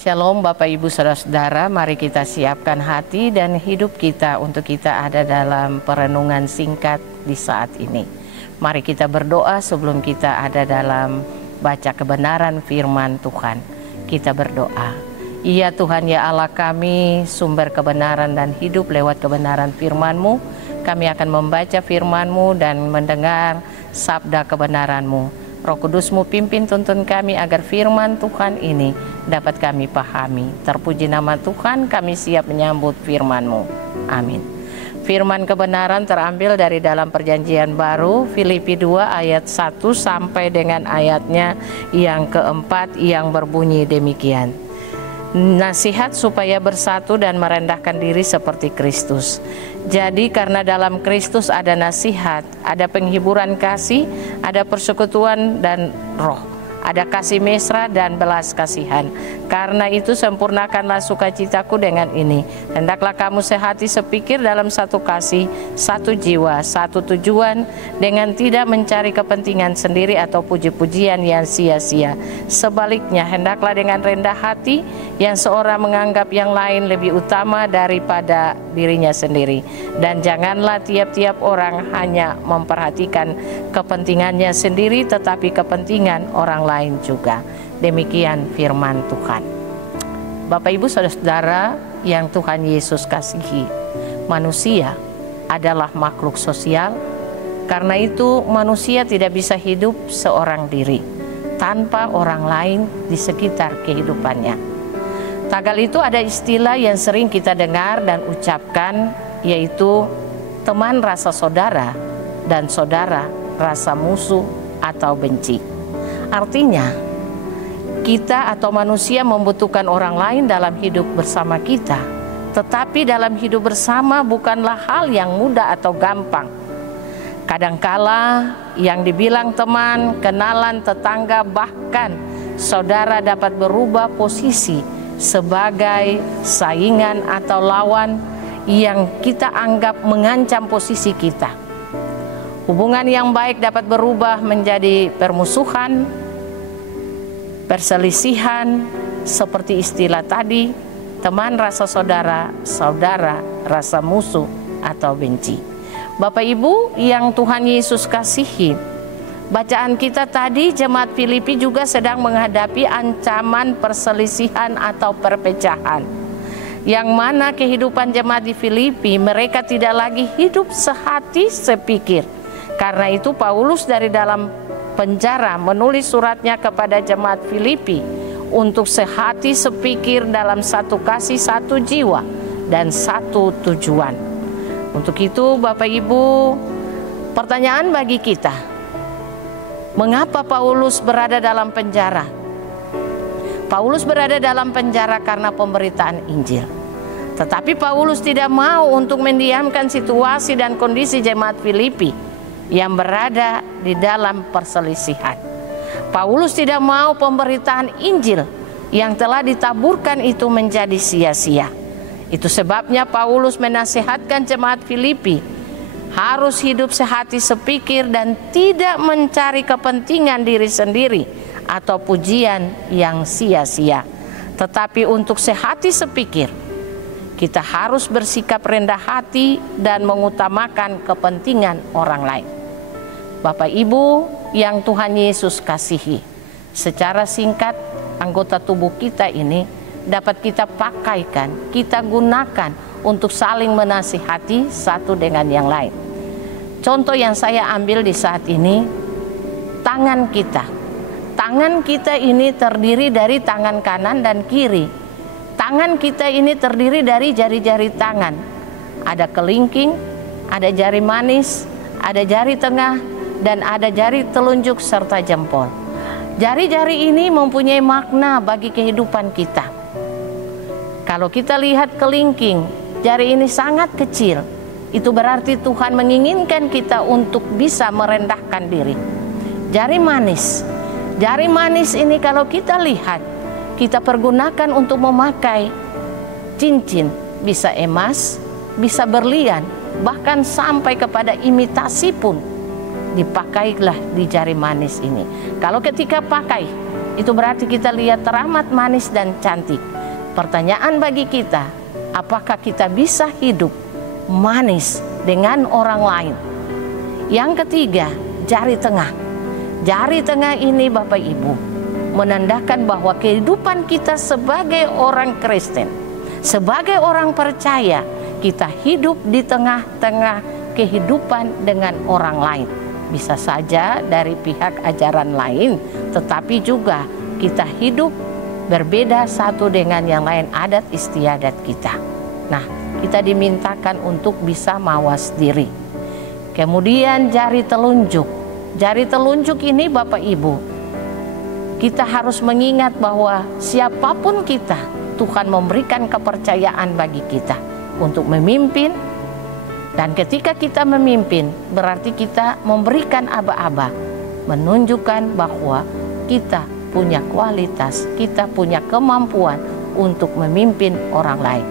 Shalom Bapak Ibu Saudara-saudara, mari kita siapkan hati dan hidup kita untuk kita ada dalam perenungan singkat di saat ini. Mari kita berdoa sebelum kita ada dalam baca kebenaran firman Tuhan. Kita berdoa. Ya Tuhan ya Allah kami, sumber kebenaran dan hidup lewat kebenaran firman-Mu. Kami akan membaca firman-Mu dan mendengar sabda kebenaran-Mu. Roh Kudus-Mu pimpin tuntun kami agar firman Tuhan ini dapat kami pahami. Terpuji nama Tuhan, kami siap menyambut firman-Mu. Amin. Firman kebenaran terambil dari dalam perjanjian baru, Filipi 2 ayat 1 sampai dengan ayatnya yang keempat yang berbunyi demikian. Nasihat supaya bersatu dan merendahkan diri seperti Kristus. Jadi karena dalam Kristus ada nasihat, ada penghiburan kasih, ada persekutuan dan roh, ada kasih mesra dan belas kasihan. Karena itu sempurnakanlah sukacitaku dengan ini. Hendaklah kamu sehati sepikir dalam satu kasih, satu jiwa, satu tujuan, dengan tidak mencari kepentingan sendiri atau puji-pujian yang sia-sia. Sebaliknya, hendaklah dengan rendah hati yang seorang menganggap yang lain lebih utama daripada dirinya sendiri. Dan janganlah tiap-tiap orang hanya memperhatikan kepentingannya sendiri, tetapi kepentingan orang lain juga. Demikian firman Tuhan. Bapak Ibu Saudara-saudara yang Tuhan Yesus kasihi, manusia adalah makhluk sosial. Karena itu manusia tidak bisa hidup seorang diri tanpa orang lain di sekitar kehidupannya. Tagal itu ada istilah yang sering kita dengar dan ucapkan, yaitu teman rasa saudara dan saudara rasa musuh atau benci. Artinya, kita atau manusia membutuhkan orang lain dalam hidup bersama kita. Tetapi dalam hidup bersama bukanlah hal yang mudah atau gampang. Kadangkala yang dibilang teman, kenalan, tetangga, bahkan saudara dapat berubah posisi sebagai saingan atau lawan yang kita anggap mengancam posisi kita. Hubungan yang baik dapat berubah menjadi permusuhan, perselisihan, seperti istilah tadi, teman rasa saudara, saudara rasa musuh atau benci. Bapak Ibu yang Tuhan Yesus kasihi, bacaan kita tadi jemaat Filipi juga sedang menghadapi ancaman perselisihan atau perpecahan. Yang mana kehidupan jemaat di Filipi, mereka tidak lagi hidup sehati sepikir. Karena itu Paulus dari dalam penjara menulis suratnya kepada jemaat Filipi untuk sehati sepikir dalam satu kasih, satu jiwa, dan satu tujuan. Untuk itu Bapak Ibu, pertanyaan bagi kita, mengapa Paulus berada dalam penjara? Paulus berada dalam penjara karena pemberitaan Injil. Tetapi Paulus tidak mau untuk mendiamkan situasi dan kondisi jemaat Filipi yang berada di dalam perselisihan. Paulus tidak mau pemberitaan Injil yang telah ditaburkan itu menjadi sia-sia. Itu sebabnya Paulus menasihatkan jemaat Filipi harus hidup sehati sepikir dan tidak mencari kepentingan diri sendiri atau pujian yang sia-sia. Tetapi untuk sehati sepikir, kita harus bersikap rendah hati dan mengutamakan kepentingan orang lain. Bapak Ibu yang Tuhan Yesus kasihi, secara singkat anggota tubuh kita ini dapat kita pakaikan, kita gunakan untuk saling menasihati satu dengan yang lain. Contoh yang saya ambil di saat ini, tangan kita. Tangan kita ini terdiri dari tangan kanan dan kiri. Tangan kita ini terdiri dari jari-jari tangan. Ada kelingking, ada jari manis, ada jari tengah, dan ada jari telunjuk serta jempol. Jari-jari ini mempunyai makna bagi kehidupan kita. Kalau kita lihat kelingking, jari ini sangat kecil. Itu berarti Tuhan menginginkan kita untuk bisa merendahkan diri. Jari manis. Jari manis ini kalau kita lihat, kita pergunakan untuk memakai cincin. Bisa emas, bisa berlian, bahkan sampai kepada imitasi pun dipakailah di jari manis ini. Kalau ketika pakai, itu berarti kita lihat teramat manis dan cantik. Pertanyaan bagi kita, apakah kita bisa hidup manis dengan orang lain? Yang ketiga, jari tengah. Jari tengah ini Bapak Ibu menandakan bahwa kehidupan kita sebagai orang Kristen, sebagai orang percaya, kita hidup di tengah-tengah kehidupan dengan orang lain. Bisa saja dari pihak ajaran lain, tetapi juga kita hidup berbeda satu dengan yang lain, adat istiadat kita. Nah, kita dimintakan untuk bisa mawas diri. Kemudian jari telunjuk. Jari telunjuk ini Bapak Ibu, kita harus mengingat bahwa siapapun kita, Tuhan memberikan kepercayaan bagi kita untuk memimpin. Dan ketika kita memimpin, berarti kita memberikan aba-aba, menunjukkan bahwa kita punya kualitas, kita punya kemampuan untuk memimpin orang lain.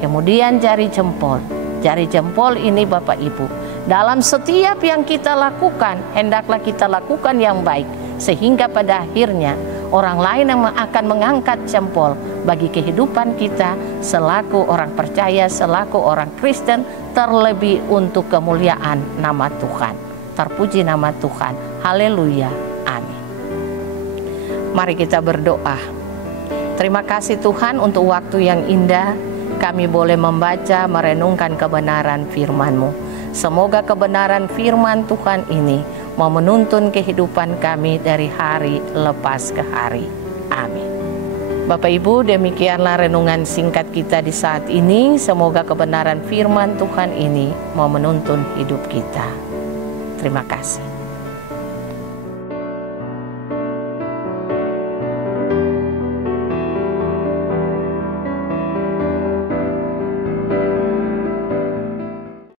Kemudian jari jempol. Jari jempol ini Bapak Ibu, dalam setiap yang kita lakukan, hendaklah kita lakukan yang baik, sehingga pada akhirnya orang lain yang akan mengangkat jempol bagi kehidupan kita selaku orang percaya, selaku orang Kristen, terlebih untuk kemuliaan nama Tuhan. Terpuji nama Tuhan. Haleluya. Amin. Mari kita berdoa. Terima kasih Tuhan untuk waktu yang indah. Kami boleh membaca, merenungkan kebenaran firman-Mu. Semoga kebenaran firman Tuhan ini mau menuntun kehidupan kami dari hari lepas ke hari. Amin. Bapak Ibu, demikianlah renungan singkat kita di saat ini. Semoga kebenaran firman Tuhan ini mau menuntun hidup kita. Terima kasih.